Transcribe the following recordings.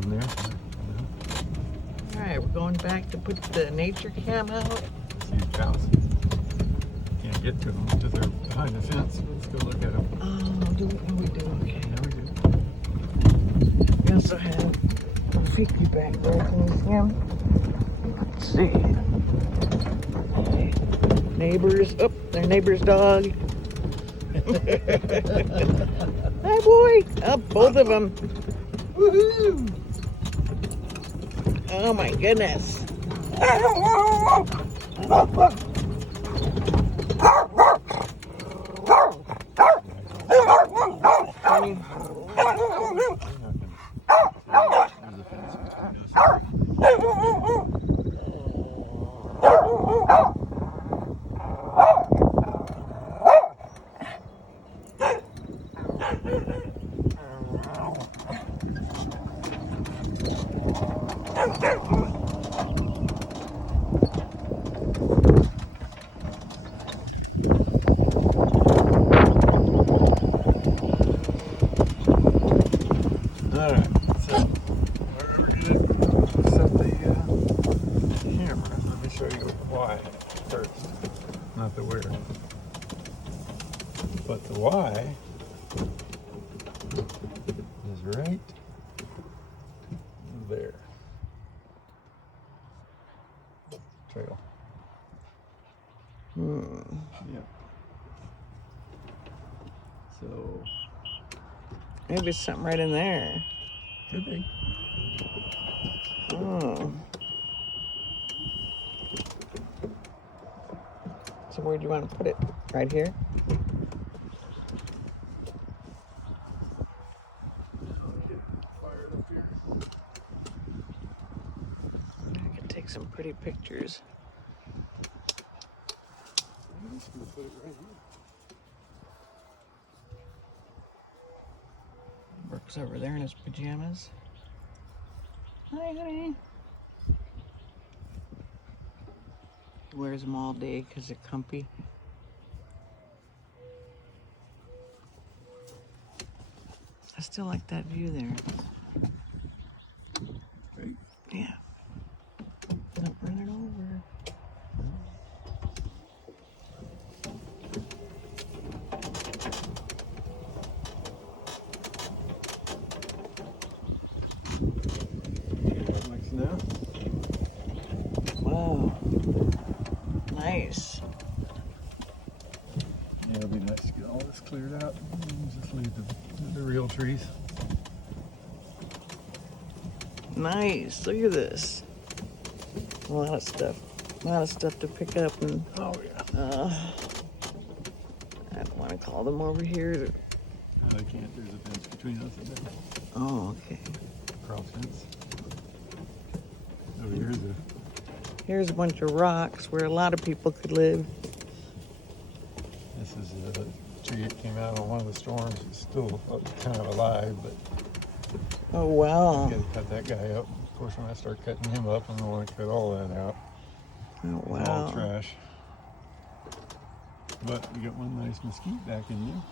from there. All right, we're going back to put the nature cam out. See the cows. Can't get to them because they're behind the fence. Let's go look at them. Oh, do we do? Okay. Yeah, we do. We also have a piggyback there. Can you see him? Let's see. Neighbors. Oh, their neighbor's dog. Hi, boy. Oh, both of them. Woohoo! Oh, my goodness. Alright, so we're going to set the camera. Let me show you why first, not the where. But the why is right there. Trail. Yep. So, Maybe there's something right in there. could be. Oh. So where do you want to put it? Right here? I can take some pretty pictures. I'm just going to put it right here. Brooks over there in his pajamas. Hi, honey. He wears them all day because they're comfy. I still like that view there. Right. Yeah. Don't run it over. Like now. Wow. Nice. Yeah, it'll be nice to get all this cleared out and just leave the real trees. Nice. Look at this. A lot of stuff. A lot of stuff to pick up, and Oh yeah. I don't want to call them over here. I can't. There's a fence between us and them. Oh, okay. Cross fence. Over here's a Here's a bunch of rocks where a lot of people could live. This is a tree that came out on one of the storms. It's still kind of alive, but Oh, wow. got to cut that guy up. Of course, when I start cutting him up, I'm going to want to cut all that out. Oh, It's all wow. trash. But we got one nice mesquite back in there.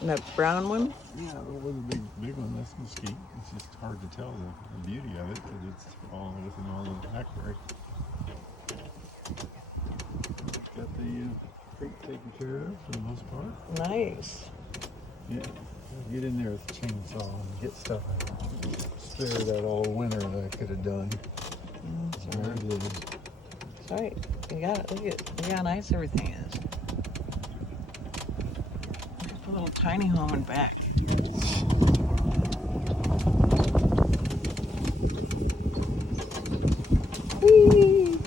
And that brown one? Yeah, it was a big one. That's mesquite. It's just hard to tell the beauty of it because it's all within all the hackberry. Got the creek taken care of for the most part. Nice. Yeah, get in there with the chainsaw and get stuff spared that all winter that I could have done. That's all There right. it is. That's right. You got it. Look at how nice everything is. A little tiny home and back. Whee!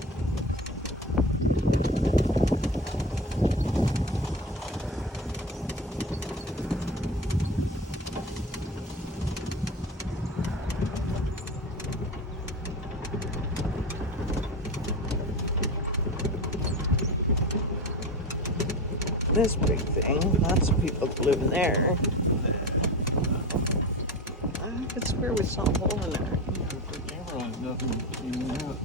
This big thing, lots of people live in there. I could swear we saw a hole in there. Put the camera on it, nothing came out.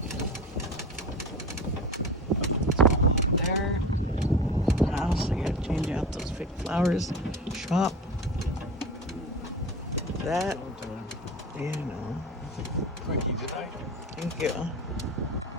There. House, I gotta change out those fake flowers. Shop. That. Summertime. Yeah, I know. Quickie tonight. Thank you.